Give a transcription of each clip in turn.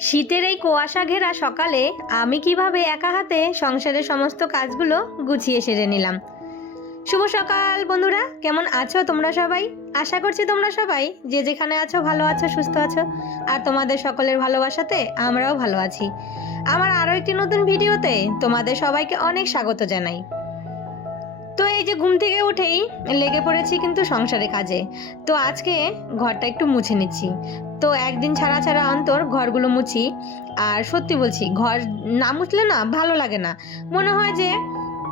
শীতের এই কুয়াশা ঘেরা সকালে আমি কীভাবে একা হাতে সংসারের সমস্ত কাজগুলো গুছিয়ে সেরে নিলাম। শুভ সকাল বন্ধুরা, কেমন আছো তোমরা সবাই? আশা করছি তোমরা সবাই যে যেখানে আছো ভালো আছো, সুস্থ আছো, আর তোমাদের সকলের ভালোবাসাতে আমরাও ভালো আছি। আমার আরও একটি নতুন ভিডিওতে তোমাদের সবাইকে অনেক স্বাগত জানাই। তো এই যে ঘুম থেকে উঠেই লেগে পড়েছি কিন্তু সংসারে কাজে। তো আজকে ঘরটা একটু মুছে নিচ্ছি। তো একদিন ছাড়া ছাড়া অন্তর ঘরগুলো মুছি। আর সত্যি বলছি, ঘর না মুছলে না ভালো লাগে না। মনে হয় যে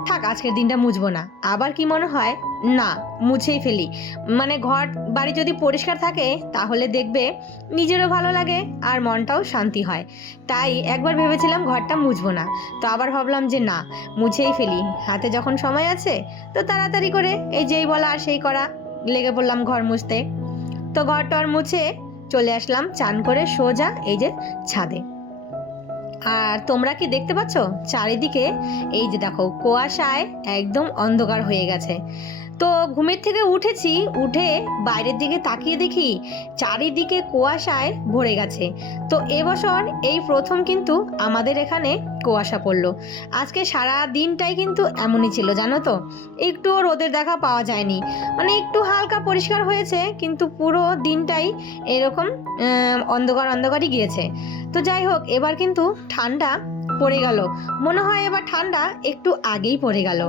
থাক, আজকের দিনটা মুছবো না। আবার কি মনে হয়? না, মুছেই ফেলি। মানে ঘর, বাড়ি যদি পরিষ্কার থাকে, তাহলে দেখবে নিজেরও ভালো লাগে আর মনটাও শান্তি হয়। তাই একবার ভেবেছিলাম ঘরটা মুছবো না। তো আবার ভাবলাম যে না, মুছেই ফেলি। হাতে যখন সময় আছে, তো তাড়াতাড়ি করে এই যেই বলা আর সেই করা লেগে পড়লাম ঘর মুছতে। তো ঘর টর মুছে চলে আসলাম চান করে সোজা এই যে ছাদে। আর তোমরা কি দেখতে পাচ্ছ? চারিদিকে এই যে দেখো কুয়াশায় একদম অন্ধকার হয়ে গেছে। তো ঘুমের থেকে উঠেছি, উঠে বাইরের দিকে তাকিয়ে দেখি চারিদিকে কুয়াশায় ভরে গেছে। তো এবছর এই প্রথম কিন্তু আমাদের এখানে কুয়াশা পড়ল। আজকে সারা দিনটাই কিন্তু এমনই ছিল, জানো তো? একটুও রোদের দেখা পাওয়া যায়নি। মানে একটু হালকা পরিষ্কার হয়েছে, কিন্তু পুরো দিনটাই এরকম অন্ধকার অন্ধকারই গিয়েছে। তো যাই হোক, এবার কিন্তু ঠান্ডা পড়ে গেল। মনে হয় এবার ঠান্ডা একটু আগেই পড়ে গেল।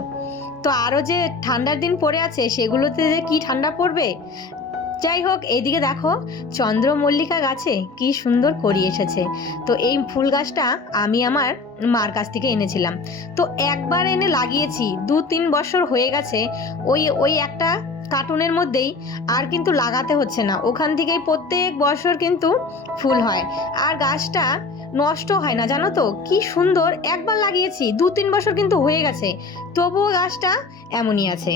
তো আরও যে ঠান্ডার দিন পড়ে আছে, সেগুলোতে যে কি ঠান্ডা পড়বে? যাই হোক, এইদিকে দেখো, চন্দ্রমল্লিকা গাছে কি সুন্দর করি এসেছে। তো এই ফুল গাছটা আমি আমার মার কাছ থেকে এনেছিলাম। তো একবার এনে লাগিয়েছি, দু তিন বছর হয়ে গেছে, ওই ওই একটা কার্টুনের মধ্যেই আর কিন্তু লাগাতে হচ্ছে না। ওখান থেকেই প্রত্যেক বছর কিন্তু ফুল হয়। আর গাছটা নষ্ট হয় না, জানো তো? কি সুন্দর, একবার লাগিয়েছি, দু তিন বছর কিন্তু হয়ে গেছে, তবুও গাছটা এমনই আছে।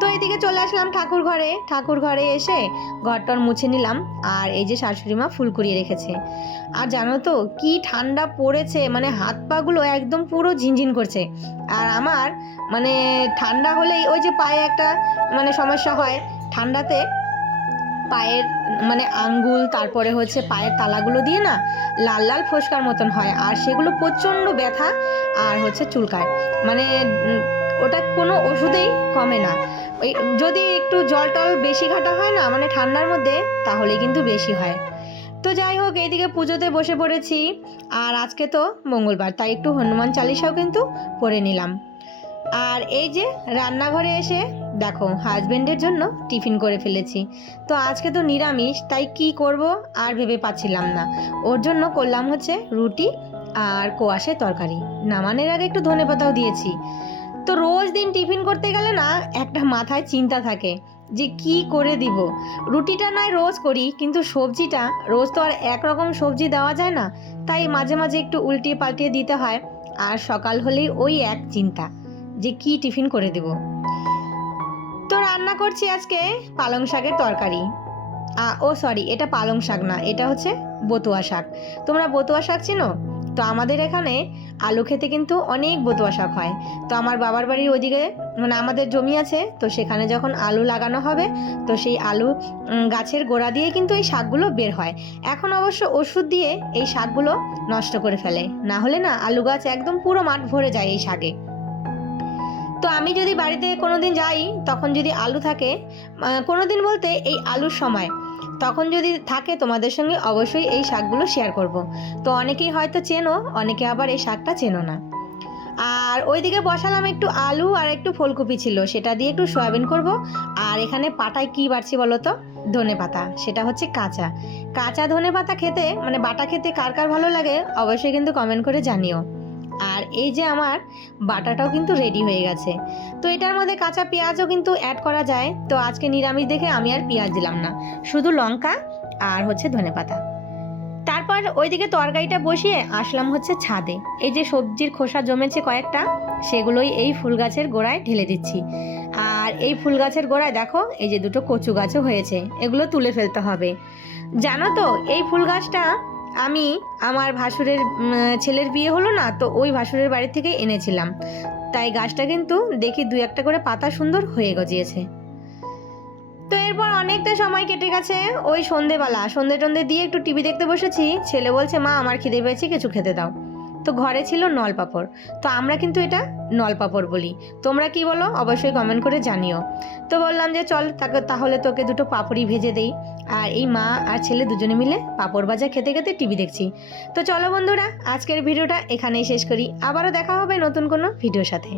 তো এদিকে চলে আসলাম ঠাকুর ঘরে ঠাকুর ঘরে এসে ঘরটর মুছে নিলাম, আর এই যে শাশুড়ি মা ফুল কুড়িয়ে রেখেছে। আর জানো তো, কি ঠান্ডা পড়েছে মানে হাত পাগুলো একদম পুরো ঝিনঝিন করছে। আর আমার মানে ঠান্ডা হলেই ওই যে পায়ে একটা মানে সমস্যা হয়, ঠান্ডাতে পায়ের মানে আঙ্গুল, তারপরে হচ্ছে পায়ের তালাগুলো দিয়ে না লাল লাল ফোসকার মতন হয়। আর সেগুলো প্রচণ্ড ব্যথা আর হচ্ছে চুলকায়। মানে ওটা কোনো ওষুধেই কমে না। যদি একটু জল টল বেশি ঘাটা হয় না মানে ঠান্ডার মধ্যে, তাহলে কিন্তু বেশি হয়। তো যাই হোক, এইদিকে পুজোতে বসে পড়েছি। আর আজকে তো মঙ্গলবার, তাই একটু হনুমান চালিসাও কিন্তু পরে নিলাম। আর এই যে রান্নাঘরে এসে দেখো হাজবেন্ডের জন্য টিফিন করে ফেলেছি। তো আজকে তো নিরামিষ, তাই কি করব আর ভেবে পাচ্ছিলাম না। ওর জন্য করলাম হচ্ছে রুটি আর কোয়াশে তরকারি। নামানোর আগে একটু ধনে পাতাও দিয়েছি। তো রোজ দিন টিফিন করতে গেলে না, একটা মাথায় চিন্তা থাকে যে কি করে দিব। রুটিটা নয় রোজ করি, কিন্তু সবজিটা, রোজ তো আর একরকম সবজি দেওয়া যায় না, তাই মাঝে মাঝে একটু উল্টিয়ে পাল্টিয়ে দিতে হয়। আর সকাল হলেই ওই এক চিন্তা যে কি টিফিন করে দেব। তো রান্না করছি আজকে পালং শাকের তরকারি। ও সরি, এটা পালং শাক না, এটা হচ্ছে বতুয়া শাক। তোমরা বতুয়া শাক চিনো? তো আমাদের এখানে আলু খেতে কিন্তু অনেক বতুয়া শাক হয়। তো আমার বাবার বাড়ির ওদিকে মানে আমাদের জমি আছে, তো সেখানে যখন আলু লাগানো হবে, তো সেই আলু গাছের গোড়া দিয়ে কিন্তু এই শাকগুলো বের হয়। এখন অবশ্য ওষুধ দিয়ে এই শাকগুলো নষ্ট করে ফেলে। না হলে না আলু গাছ একদম পুরো মাঠ ভরে যায় এই শাকে। তো আমি যদি বাড়িতে কোনোদিন যাই তখন যদি আলু থাকে আহ, কোনোদিন বলতে এই আলুর সময় তখন যদি থাকে তোমাদের সঙ্গে অবশ্যই এই শাকগুলো শেয়ার করব। তো অনেকেই হয়তো চেনো অনেকে আবার এই শাকটা চেনো না। আর ওইদিকে বসালাম একটু আলু আর একটু ফুলকপি ছিল সেটা দিয়ে একটু সয়াবিন করব। আর এখানে পাটায় কি বাড়ছি বলো তো? ধনে পাতা সেটা হচ্ছে কাঁচা। কাঁচা ধনে পাতা খেতে মানে বাটা খেতে কার কার ভালো লাগে অবশ্যই কিন্তু কমেন্ট করে জানিও। আর এই যে আমার বাটাটাও কিন্তু রেডি হয়ে গেছে। তো এটার মধ্যে কাঁচা পেঁয়াজও কিন্তু অ্যাড করা যায়। তো আজকে নিরামিষ দেখে আমি আর পেঁয়াজ দিলাম না। শুধু লঙ্কা আর হচ্ছে ধনেপাতা তারপর ওইদিকে তরকারিটা বসিয়ে আসলাম হচ্ছে ছাদে। এই যে সবজির খোসা জমেছে কয়েকটা, সেগুলোই এই ফুল গাছের গোড়ায় ঢেলে দিচ্ছি। আর এই ফুল গাছের গোড়ায় দেখো, এই যে দুটো কচু গাছও হয়েছে। এগুলো তুলে ফেলতে হবে। জানো তো, এই ফুল গাছটা আমি আমার ভাসুরের ছেলের বিয়ে হলো না, তো ওই ভাসুরের বাড়ি থেকে এনেছিলাম। তাই গাছটা কিন্তু দেখি দু একটা করে পাতা সুন্দর হয়ে গজিয়েছে। তো এরপর অনেকটা সময় কেটে গেছে ওই সন্ধেবেলা। সন্ধে টন্ধে দিয়ে একটু টিভি দেখতে বসেছি। ছেলে বলছে, মা, আমার খিদে পেয়েছে, কিছু খেতে দাও। তো ঘরে ছিল নলপাপড়। তো আমরা কিন্তু এটা নলপাপড় বলি। তোমরা কি বলো? অবশ্যই কমেন্ট করে জানিও। তো বললাম যে চল তাকে, তাহলে তোকে দুটো পাপড়ি ভেজে দেই। আর এই মা আর ছেলে দুজনে মিলে পাপড় ভাজা খেতে খেতে টিভি দেখছি। তো চলো বন্ধুরা, আজকের ভিডিওটা এখানেই শেষ করি। আবারও দেখা হবে নতুন কোনো ভিডিওর সাথে।